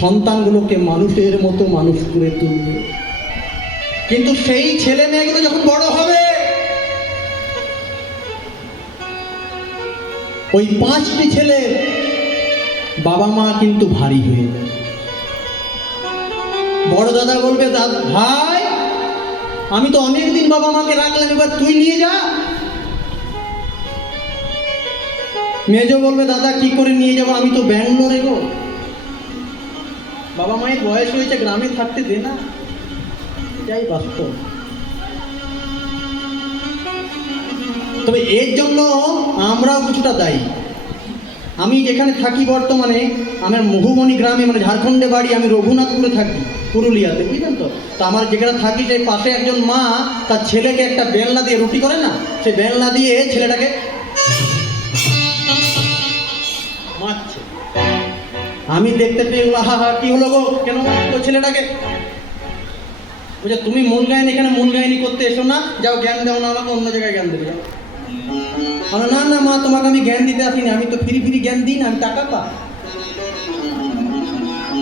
সন্তানগুলোকে মানুষের মতো মানুষ করে তুলবে। কিন্তু সেই ছেলে মেয়েগুলো যখন বড় হবে, ওই 5টি ছেলের বাবা মা কিন্তু ভারী হয়ে যাবে। বড় দাদা বলবে, ভাই আমি তো অনেকদিন বাবা মাকে রাখলাম, এবার তুই নিয়ে যা। মেজো বলবে, দাদা কি করে নিয়ে যাবো, আমি তো ব্যাঙ্গালোরে গো, বাবা মায়ের বয়স হয়েছে, গ্রামে থাকতে দে না। এটাই বাস্তব। তবে এর জন্য আমরাও কিছুটা দায়ী। আমি যেখানে থাকি বর্তমানে, আমার মহুবনী গ্রামে, মানে ঝাড়খণ্ডে বাড়ি, আমি রঘুনাথপুরে থাকি, পুরুলিয়াতে, বুঝলেন তো। তো আমার যেখানে থাকি, সেই পাশে একজন মা তার ছেলেকে একটা বেলনা দিয়ে, রুটি করে না, সেই বেলনা দিয়ে ছেলেটাকে মারছে। আমি দেখতে পেয়ে হা কি হলো গো, কেন মারছো ছেলেটাকে? বলছে, তুমি মূল গায়নি, এখানে মূল গায়নি করতে এসো না, যাও জ্ঞান দাও না আমাকে, অন্য জায়গায় জ্ঞান দেবে যাও। না না মা, তোমাকে আমি জ্ঞান দিতে আসিনি, আমি তো ফ্রি ফ্রি জ্ঞান দিই না, আমি টাকা পাই,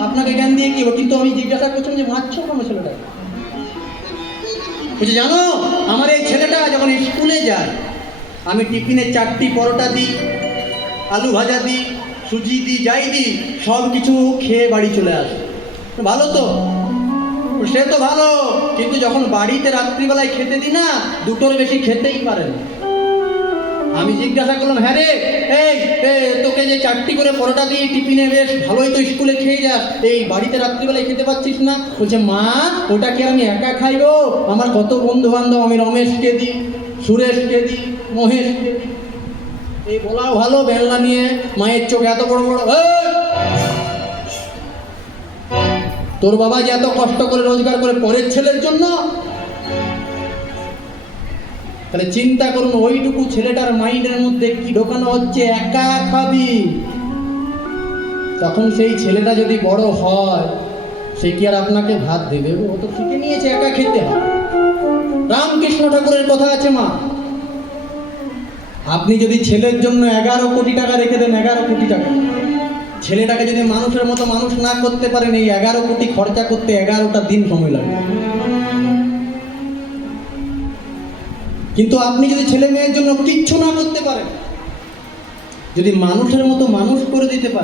আপনাকে জ্ঞান দিয়ে কি হবে? কিন্তু আমি জিজ্ঞাসা করছিলাম যে মারছো কেন ছেলেটাকে? বলছে, জানো আমার এই ছেলেটা যখন স্কুলে যায়, আমি টিফিনে 4টি পরোটা দিই, আলু ভাজা দিই, সুজি দিই, যাই দিই, সব কিছু খেয়ে বাড়ি চলে আসে। ভালো তো, সে তো ভালো, কিন্তু যখন বাড়িতে রাত্রিবেলায় খেতে দিই না, 2টোর বেশি খেতেই পারে না। আমি জিজ্ঞাসা করলাম, হ্যাঁ রে, এই তোকে যে 4টি করে পরোটা দিয়ে টিফিনে, বেশ ভালোই তো স্কুলে খেয়ে যাস, এই বাড়িতে রাত্রিবেলায় খেতে পাচ্ছিস না? বলছে, মা ওটা কি আমি একা খাইবো, আমার কত বন্ধু বান্ধব, আমি রমেশকে দিই, সুরেশকে দিই, মহেশকে দিই। এই বলাও ভালো, বেলনা নিয়ে মায়ের চোখ এত বড় বড়। তোর বাবা যে এত কষ্ট করে রোজগার করে পরের ছেলের জন্য, তাহলে চিন্তা করুন ওইটুকু ছেলেটার মাইন্ডের মধ্যে কি ঢোকানো হচ্ছে, একা খাবি। তখন সেই ছেলেটা যদি বড় হয়, সে কি আর আপনাকে ভাত দেবে? ও তো শিখে নিয়েছে একা খেতে হয়। রামকৃষ্ণ ঠাকুরের কথা আছে, মা আপনি যদি ছেলের জন্য 11 কোটি টাকা রেখে দেন, 11 কোটি টাকা, ছেলেটাকে যদি মানুষের মতো মানুষ না করতে পারেন, এই 11 কোটি খরচা করতে 11টা দিন সময় লাগবে। কিন্তু আপনি যদি ছেলে মেয়ের জন্য কিচ্ছু না করতে পারেন, যদি মানুষের মতো মানুষ করে দিতে পারেন,